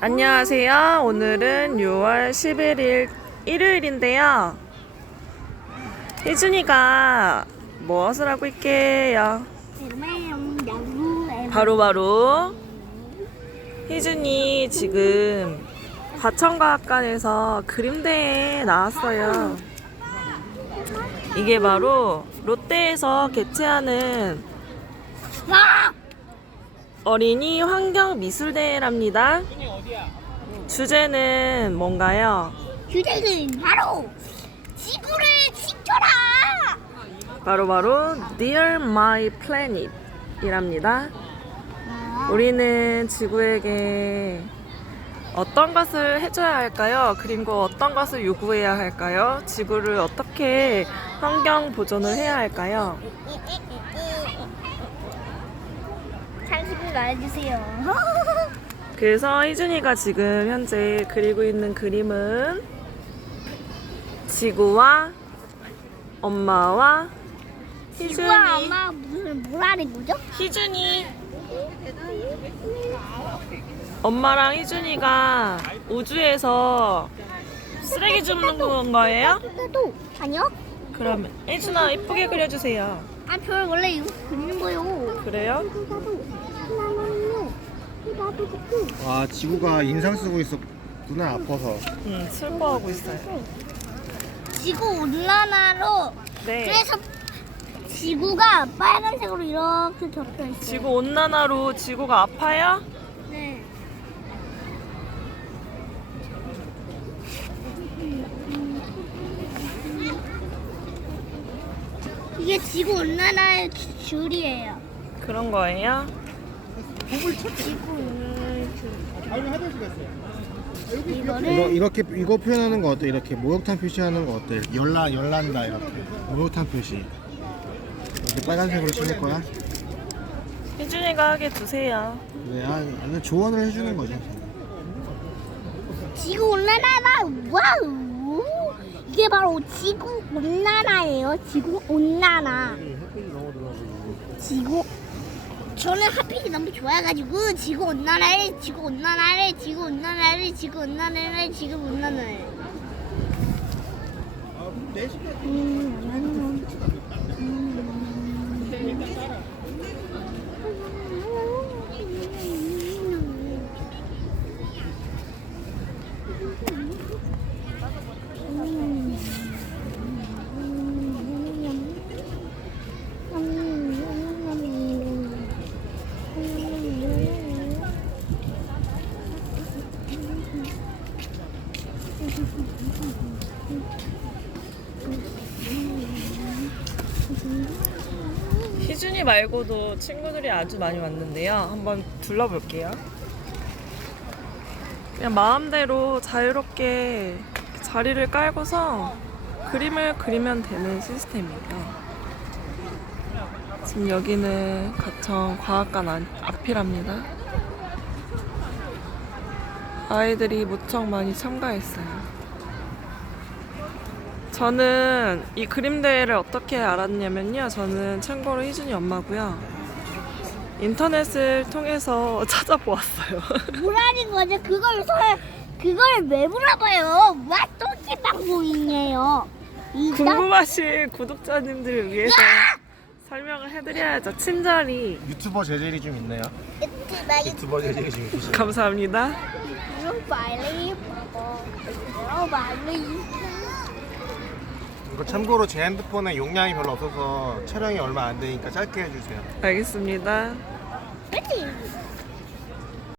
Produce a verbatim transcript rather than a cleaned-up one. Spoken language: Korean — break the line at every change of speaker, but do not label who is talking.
안녕하세요. 오늘은 유월 십일일 일요일인데요. 희준이가 무엇을 하고 있게요? 바로 바로 희준이 지금 과천과학관에서 그림대회에 나왔어요. 이게 바로 롯데에서 개최하는 어린이 환경미술대회랍니다. 주제는 뭔가요?
주제는 바로 지구를 지켜라!
바로 바로 Dear My Planet 이랍니다. 우리는 지구에게 어떤 것을 해줘야 할까요? 그리고 어떤 것을 요구해야 할까요? 지구를 어떻게 환경 보존을 해야 할까요?
상식을 말해주세요.
그래서 희준이가 지금 현재 그리고 있는 그림은 지구와 엄마와 희준이.
지구와 엄마 무슨 뭐라는 거죠?
희준이 엄마랑 희준이가 우주에서 쓰레기 줍는 거예요?
나도 아니요?
그러면 희준아 이쁘게 그려주세요.
아, 저 원래 이거 그리는 거요.
그래요?
아, 지구가 인상 쓰고 있었구나, 아파서.
응, 슬퍼하고 있어요.
지구 온난화로
네.
그래서 지구가 빨간색으로 이렇게 덮여 있어요.
지구 온난화로 지구가 아파요?
네. 이게 지구 온난화의 주- 줄이에요.
그런 거예요?
지구 온난화의 줄. 이거를
이거, 이렇게, 이거 표현하는 거 어때? 이렇게 목욕탕 표시하는 거 어때? 열나, 열난다, 이렇게. 목욕탕 표시. 이렇게 빨간색으로 칠할 거야?
희준이가 하게 두세요.
네, 아, 아니, 조언을 해주는 거죠.
지구 온난화가 와우. 이게 바로 지구 온난화예요. 지구 온난화. 지구 저는 핫팩이 너무 좋아가지고 지구 온난화를 지구 온난화를 지구 온난화를 지구 온난화를 지구 온난화를 음,
희준이 말고도 친구들이 아주 많이 왔는데요. 한번 둘러볼게요. 그냥 마음대로 자유롭게 자리를 깔고서 그림을 그리면 되는 시스템이에요. 지금 여기는 가천 과학관 안- 앞이랍니다. 아이들이 무척 많이 참가했어요. 저는 이 그림 대회를 어떻게 알았냐면요. 저는 참고로 희준이 엄마고요. 인터넷을 통해서 찾아보았어요.
뭐라는 거죠? 그걸 서 그걸 왜 물어봐요? 와 똥개 방송이에요. 이거
궁금하신 구독자님들을 위해서 설명을 해드려야죠. 친절히.
유튜버 재질이 좀 있네요.
유튜버
유튜버 재질이 좀 있으시죠?
감사합니다.
유튜브 빨리 유튜브 빨리
이거 참고로 제 핸드폰에 용량이 별로 없어서 촬영이 얼마 안 되니까 짧게 해주세요.
알겠습니다.
그렇지.